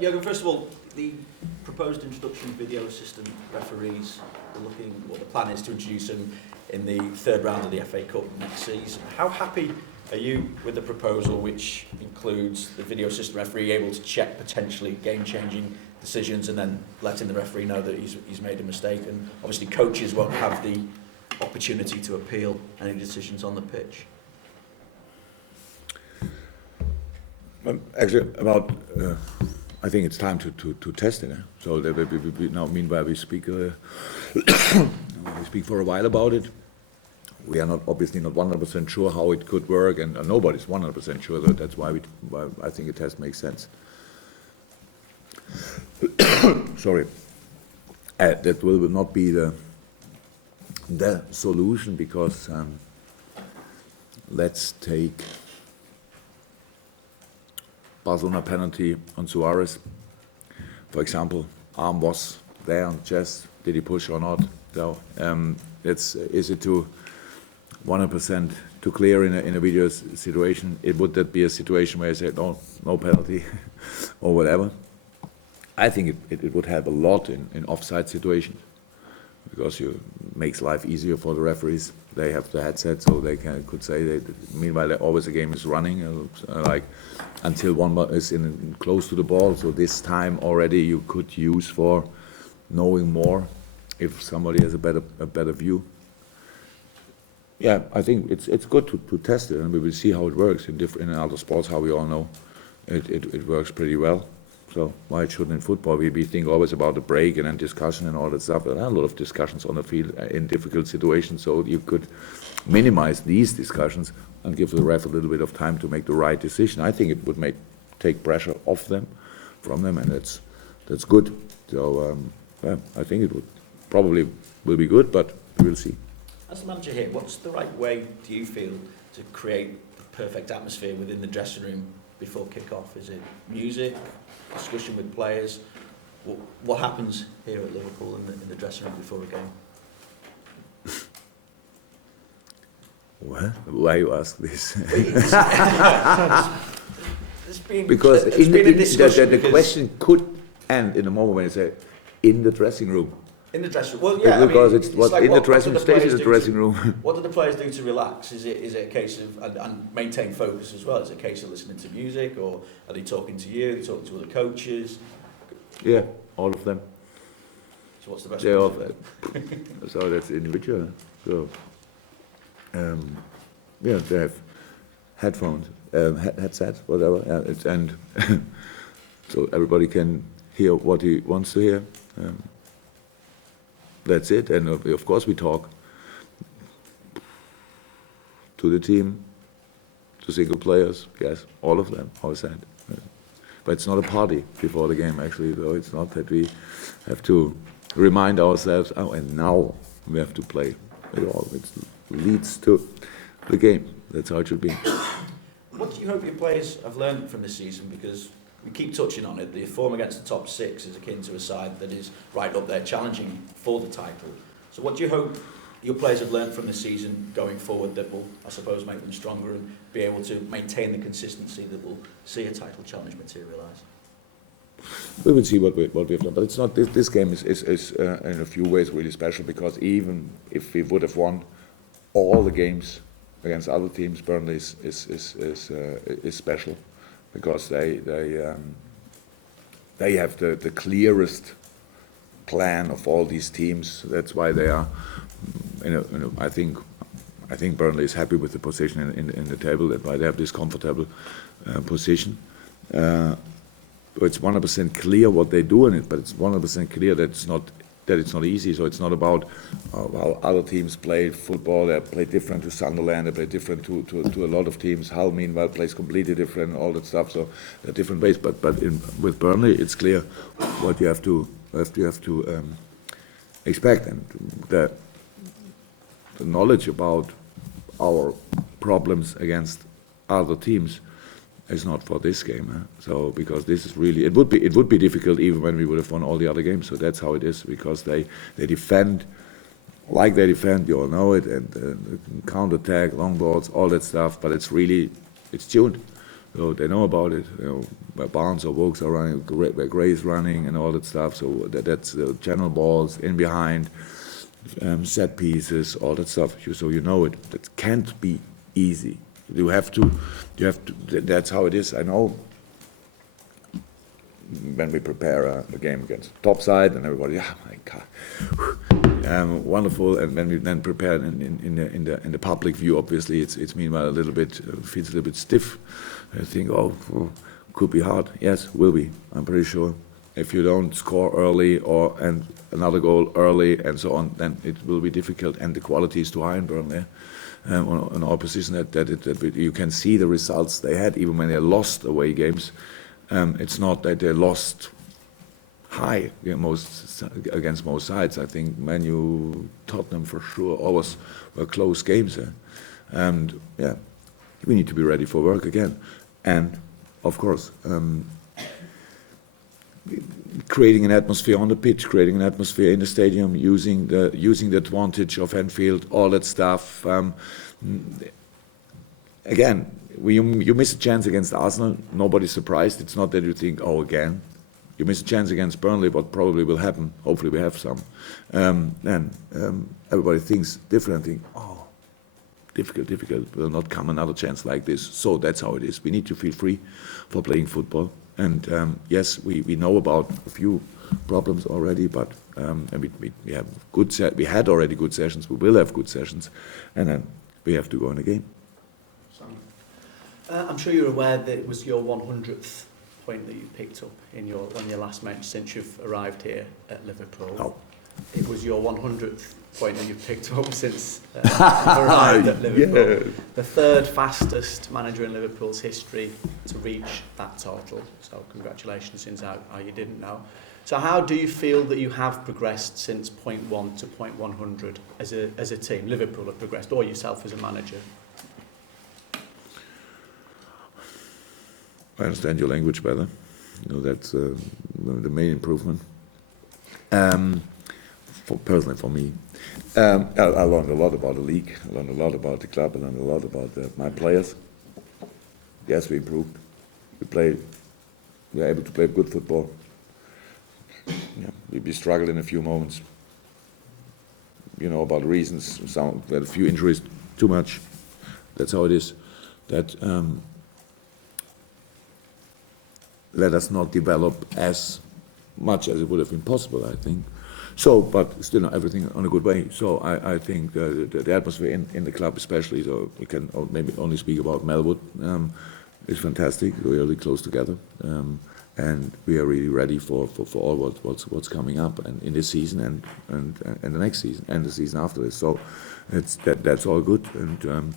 Jurgen, first of all, the proposed introduction of video assistant referees, the plan is to introduce them in the third round of the FA Cup next season. How happy are you with the proposal, which includes the video assistant referee able to check potentially game-changing decisions and then letting the referee know that he's made a mistake? And obviously coaches won't have the opportunity to appeal any decisions on the pitch. Actually, I think it's time to test it. So we now, meanwhile, we speak for a while about it. We are obviously not 100% sure how it could work, and nobody's 100% sure. So that's why I think a test makes sense. Sorry, that will not be the solution, because let's take Barcelona penalty on Suarez, for example. Arm was there on chest. Did he push or not? So is it to 100% too clear in a video situation? Would that be a situation where you say no penalty or whatever? I think it would help a lot in offside situations, because it makes life easier for the referees. They have the headset, so they could say meanwhile always the game is running, like until one is close to the ball. So this time already you could use for knowing more if somebody has a better view. Yeah, I think it's good to test it, and we will see how it works in other sports. How we all know, it works pretty well. So why it shouldn't in football? We think always about the break and then discussion and all that stuff. There are a lot of discussions on the field in difficult situations, so you could minimize these discussions and give the ref a little bit of time to make the right decision. I think it would take pressure off them, from them, and that's good. So yeah, I think it probably will be good, but we'll see. As the manager here, what's the right way, do you feel, to create the perfect atmosphere within the dressing room before kick-off? Is it music, discussion with players? What happens here at Liverpool in the dressing room before a game? What? Why you ask this? Because the question could end in a moment when you say, in the dressing room. In the dressing room, well, yeah, because it's like in the dressing room, stays in the dressing room. What do the players do to relax? Is it a case of and maintain focus as well? Is it a case of listening to music, or are they talking to you? Are they talking to other coaches? Yeah, all of them. So what's the best? All of them. So that's individual. So yeah, they have headphones, headsets, whatever, and so everybody can hear what he wants to hear. That's it, and of course we talk to the team, to single players, yes, all of them, all said. But it's not a party before the game, actually, though. It's not that we have to remind ourselves, and now we have to play it all. It leads to the game. That's how it should be. What do you hope your players have learned from this season? Because we keep touching on it. The form against the top six is akin to a side that is right up there challenging for the title. So what do you hope your players have learned from this season going forward that will, I suppose, make them stronger and be able to maintain the consistency that will see a title challenge materialise? We will see what we've done, but it's not. This game is in a few ways really special, because even if we would have won all the games against other teams, Burnley is special, because they have the clearest plan of all these teams. That's why they are. I think Burnley is happy with the position in the table. That's why they have this comfortable position. It's 100% clear what they do in it, but it's 100% clear that it's not easy. So it's not about how other teams play football. They play different to Sunderland. They play different to a lot of teams. Hull, meanwhile, plays completely different. All that stuff. So there are different ways. But with Burnley, it's clear what you have to expect, and the knowledge about our problems against other teams is not for this game. So because this is really, it would be difficult even when we would have won all the other games. So that's how it is, because they defend like they defend. You all know it, and counter-attack, long balls, all that stuff. But it's tuned. So they know about it, where Barnes or Vokes are running, where Gray is running and all that stuff. So that's general balls, in behind, set pieces, all that stuff. So you know it. That can't be easy. You have to, that's how it is. I know when we prepare a game against top side and everybody, oh my God, wonderful. And when we then prepare in the public view, obviously it's meanwhile a little bit, feels a little bit stiff. I think, could be hard. Yes, will be. I'm pretty sure. If you don't score early and another goal early and so on, then it will be difficult. And the quality is too high in Burnley. On our position, you can see the results they had, even when they lost away games. It's not that they lost high against most sides. I think Man U, Tottenham for sure, always were close games. And yeah, we need to be ready for work again. And of course, creating an atmosphere on the pitch, creating an atmosphere in the stadium, using the advantage of Anfield, all that stuff. Again, you miss a chance against Arsenal. Nobody's surprised. It's not that you think, again. You miss a chance against Burnley, what probably will happen. Hopefully we have some. And everybody thinks differently. Difficult. Will not come another chance like this. So that's how it is. We need to feel free for playing football. And yes, we know about a few problems already, but and we have we had already good sessions. We will have good sessions, and then we have to go in the game. I'm sure you're aware that it was your 100th point that you picked up on your last match since you've arrived here at Liverpool. Oh. It was your 100th point that you've picked up since you've arrived at Liverpool. Yeah. The third fastest manager in Liverpool's history to reach that total. So congratulations, since how you didn't know. So how do you feel that you have progressed since point 1 to point 100 as a team? Liverpool have progressed, or yourself as a manager? I understand your language better. That's the main improvement. Personally, for me, I learned a lot about the league. I learned a lot about the club. I learned a lot about my players. Yes, we improved. We are able to play good football. Yeah, we struggled in a few moments. About reasons. We had a few injuries, too much. That's how it is. That let us not develop as much as it would have been possible, I think. So, but still not everything on a good way. So I think the atmosphere in the club especially, so we can maybe only speak about Melwood, is fantastic. We're really close together. And we are really ready for all what's coming up and in this season and the next season and the season after this. So that's all good. And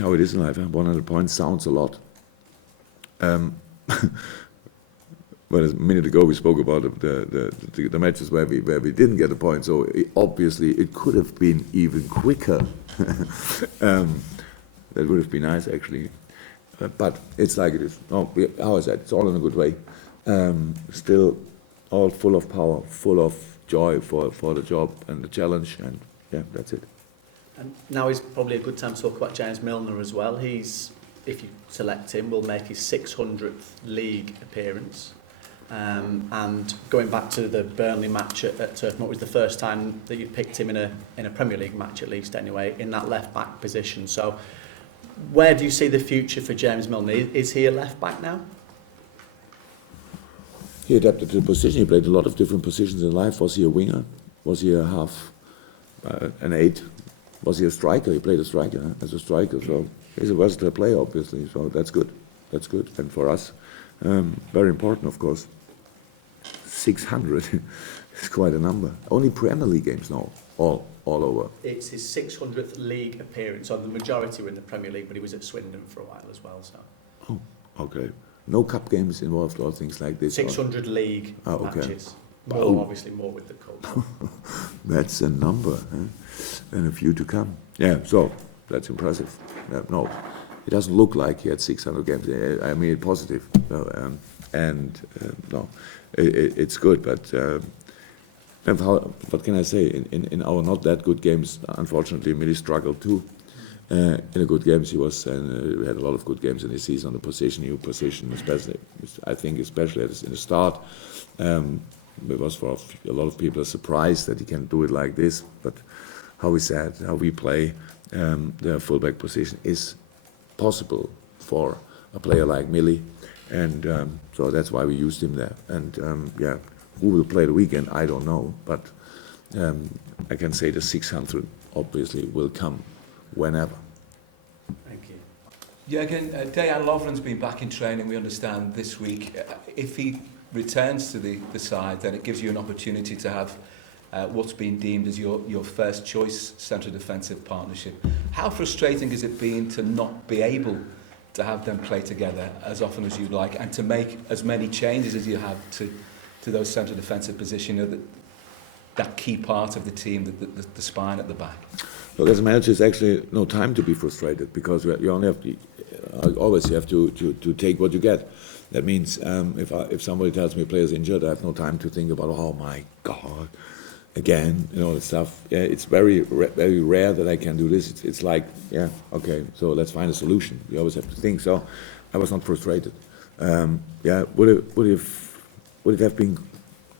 how it is in life, 100 points sounds a lot. Well, a minute ago we spoke about the matches where we didn't get a point. So obviously it could have been even quicker. That would have been nice, actually. But it's like it is. How is that? It's all in a good way. Still, all full of power, full of joy for the job and the challenge, and yeah, that's it. And now is probably a good time to talk about James Milner as well. He's, if you select him, will make his 600th league appearance. And going back to the Burnley match at Turf Moor, was the first time that you picked him in a Premier League match, at least anyway, in that left back position. So, where do you see the future for James Milner? Is he a left back now? He adapted to the position. He played a lot of different positions in life. Was he a winger? Was he a half, an 8? Was he a striker? He played a striker as a striker. So he's a versatile player, obviously. So that's good. That's good. And for us, very important, of course. 600 is quite a number. Only Premier League games now, all over. It's his 600th league appearance. So the majority were in the Premier League, but he was at Swindon for a while as well. So. Oh, okay. No cup games involved or things like this? 600 league matches. More, obviously more with the coach. That's a number, and a few to come. Yeah, so that's impressive. No, it doesn't look like he had 600 games. I mean, positive. No, it's good, but what can I say? In our not that good games, unfortunately, Millie struggled too. in the good games he was, and we had a lot of good games in this season on the position, especially. I think especially in the start, it was for a lot of people a surprise that he can do it like this. But how we play, the fullback position is possible for a player like Millie, and so that's why we used him there. And who will play the weekend? I don't know, but I can say the 600 obviously will come whenever. Thank you. Jurgen, Dejan Lovren's been back in training, we understand, this week. If he returns to the side, then it gives you an opportunity to have what's been deemed as your first choice central defensive partnership. How frustrating has it been to not be able to have them play together as often as you'd like, and to make as many changes as you have to those central defensive positions, that key part of the team, the spine at the back? Look, as a manager, it's actually no time to be frustrated, because you only have to, always you have to take what you get. That means if somebody tells me a player's injured, I have no time to think about, oh my God, again, you know, the stuff. Yeah, it's very rare that I can do this. It's like, yeah, okay, so let's find a solution. You always have to think. So I was not frustrated. Would it have been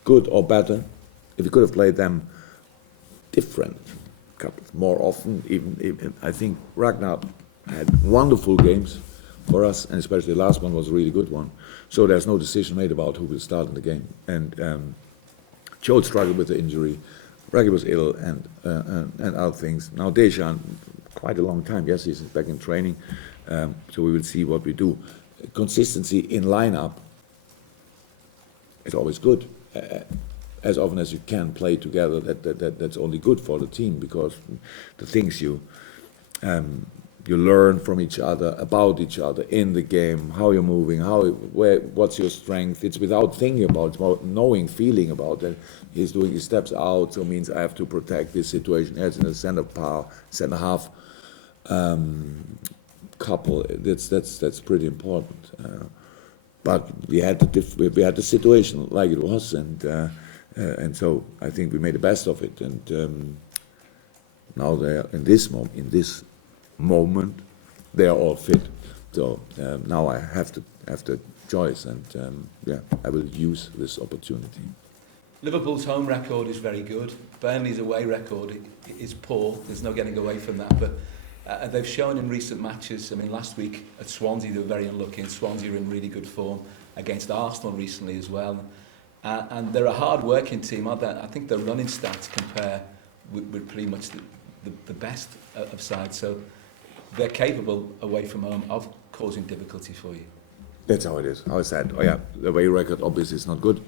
good or better if we could have played them different, more often? Even I think Ragnar had wonderful games for us, and especially the last one was a really good one. So there's no decision made about who will start in the game. And Joe struggled with the injury. Ragnar was ill, and other things. Now Dejan, quite a long time. Yes, he's back in training. So we will see what we do. Consistency in lineup is always good. As often as you can play together, that's only good for the team, because the things you learn from each other, about each other in the game, how you're moving, what's your strength. It's without thinking about, it's about knowing, feeling about it. He's steps out, so it means I have to protect this situation. As in a centre half couple, that's pretty important. But we had the situation like it was, and so I think we made the best of it. And now they're in this moment, they are all fit. So now I have the choice, and I will use this opportunity. Liverpool's home record is very good. Burnley's away record is poor. There's no getting away from that. But they've shown in recent matches. I mean, last week at Swansea they were very unlucky, and Swansea are in really good form against Arsenal recently as well. And they're a hard-working team, aren't they? I think their running stats compare with pretty much the best of sides. So they're capable away from home of causing difficulty for you. That's how it is. How I said, the away record obviously is not good.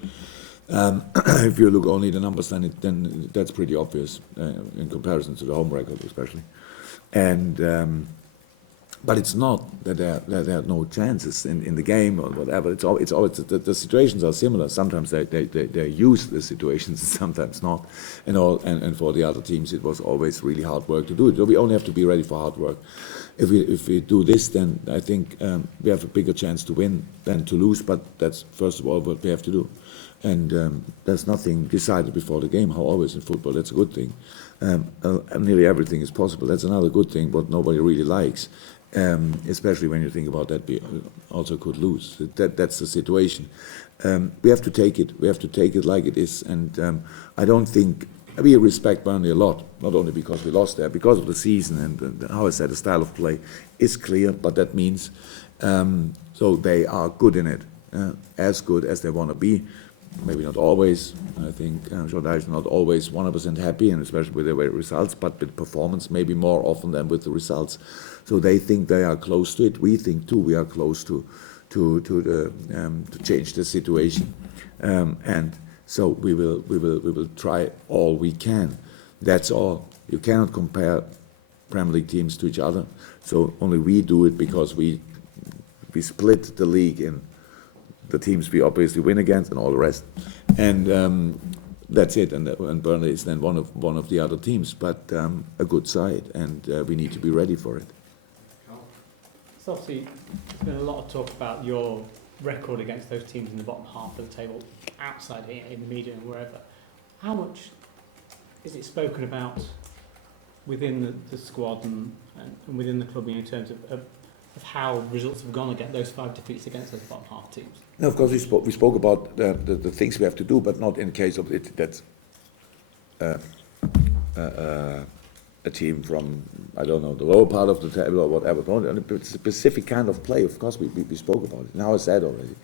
If you look only at the numbers, then that's pretty obvious in comparison to the home record, especially. And but it's not that there are no chances in the game or whatever. It's always the situations are similar. Sometimes they use the situations, sometimes not. And for the other teams, it was always really hard work to do it. So we only have to be ready for hard work. If we do this, then I think we have a bigger chance to win than to lose. But that's first of all what we have to do. And there's nothing decided before the game, how always in football. That's a good thing. Nearly everything is possible. That's another good thing, what nobody really likes, especially when you think about that we also could lose. That's the situation. We have to take it. We have to take it like it is. And I don't think we respect Burnley a lot, not only because we lost there, because of the season and how I said, the style of play is clear. But that means so they are good in it, as good as they want to be. Maybe not always. I think Jordan is not always 100% happy, and especially with the results, but with performance maybe more often than with the results. So they think they are close to it. We think too we are close to change the situation, and so we will try all we can. That's all. You cannot compare Premier League teams to each other. So only we do it because we split the league in the teams we obviously win against and all the rest, and that's it. And Burnley is then one of the other teams, but a good side, and we need to be ready for it. So obviously, there's been a lot of talk about your record against those teams in the bottom half of the table, outside here, in the media and wherever. How much is it spoken about within the squad and within the club in terms of how results have gone against those 5 defeats against those bottom half teams? No, of course, we spoke about the things we have to do, but not in case of it. That's a team from, I don't know, the lower part of the table or whatever. A specific kind of play, of course, we spoke about it. Now I said already.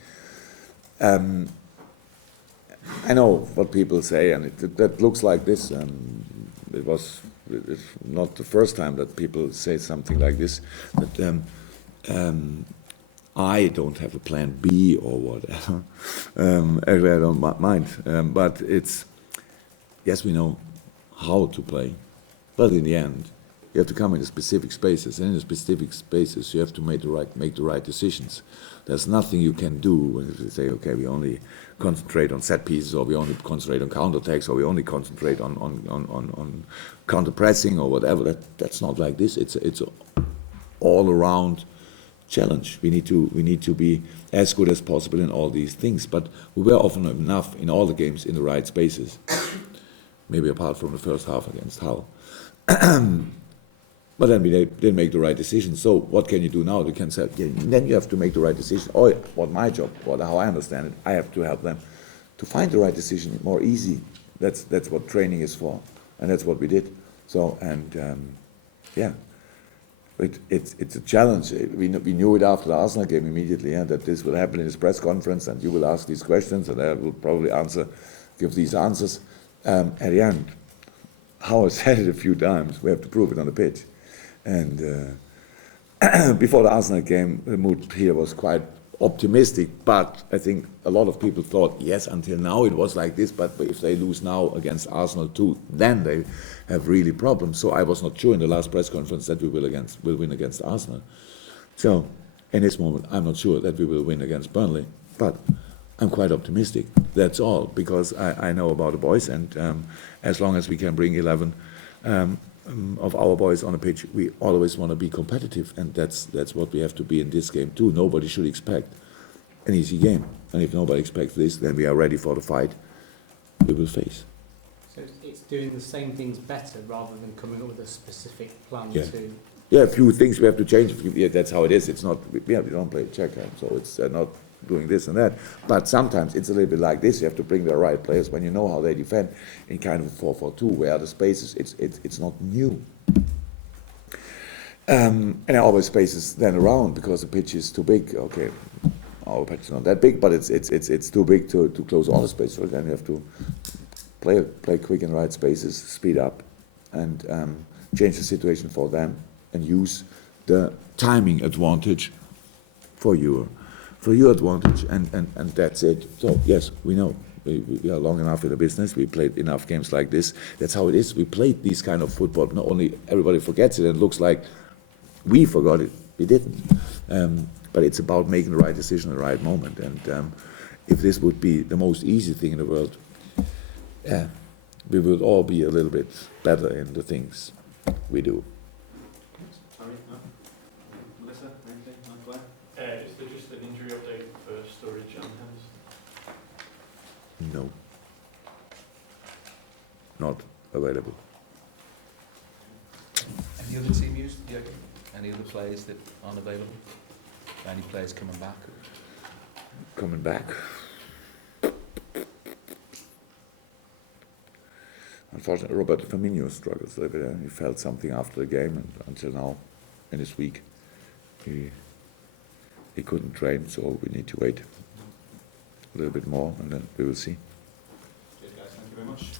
I know what people say, and that looks like this. It's not the first time that people say something like this. But I don't have a plan B or whatever. Actually, I don't mind. But it's, yes, we know how to play. But in the end, you have to come into specific spaces, and in the specific spaces, you have to make the right decisions. There's nothing you can do when you say, okay, we only concentrate on set pieces, or we only concentrate on counterattacks, or we only concentrate on counter-pressing or whatever. That's not like this. It's an all-around challenge. We need to be as good as possible in all these things. But we were often enough in all the games in the right spaces. Maybe apart from the first half against Hull. But then we didn't make the right decision. So what can you do now? You can say, yeah, then you have to make the right decision. Or what my job, how I understand it, I have to help them to find the right decision more easy. That's what training is for, and that's what we did. So yeah, it's a challenge. We knew it after the Arsenal game immediately, that this will happen in this press conference, and you will ask these questions, and I will probably give these answers. At the end, how I said it a few times, we have to prove it on the pitch. And before the Arsenal game, the mood here was quite optimistic, but I think a lot of people thought, yes, until now it was like this, but if they lose now against Arsenal too, then they have really problems. So I was not sure in the last press conference that we will win against Arsenal. So in this moment, I'm not sure that we will win against Burnley, but I'm quite optimistic. That's all, because I know about the boys, and as long as we can bring 11 of our boys on the pitch, we always want to be competitive, and that's what we have to be in this game too. Nobody should expect an easy game, and if nobody expects this, then we are ready for the fight we will face. So it's doing the same things better rather than coming up with a specific plan to... Yeah, a few things we have to change. Yeah, that's how it is. It's not, we don't play check, so it's not doing this and that. But sometimes it's a little bit like this. You have to bring the right players when you know how they defend in kind of a 4-4-2, where the spaces, it's not new. And there are always spaces then around because the pitch is too big. Okay, our pitch is not that big, but it's too big to close all the space. So then you have to play quick in the right spaces, speed up, and change the situation for them, and use the timing advantage for your advantage, and that's it. So yes, we know we are long enough in the business. We played enough games like this. That's how it is. We played this kind of football. Not only everybody forgets it and looks like we forgot it. We didn't. But it's about making the right decision at the right moment. And if this would be the most easy thing in the world, we would all be a little bit better in the things we do. Melissa, anything? Claire? Is there just an injury update for Sturridge and Henderson? No. Not available. Any other team news, Jurgen? Any other players that aren't available? Any players coming back? Coming back. Unfortunately, Roberto Firmino struggles a little bit. He felt something after the game, and until now, in this week, he couldn't train, so we need to wait a little bit more, and then we will see. Cheers, guys. Thank you very much.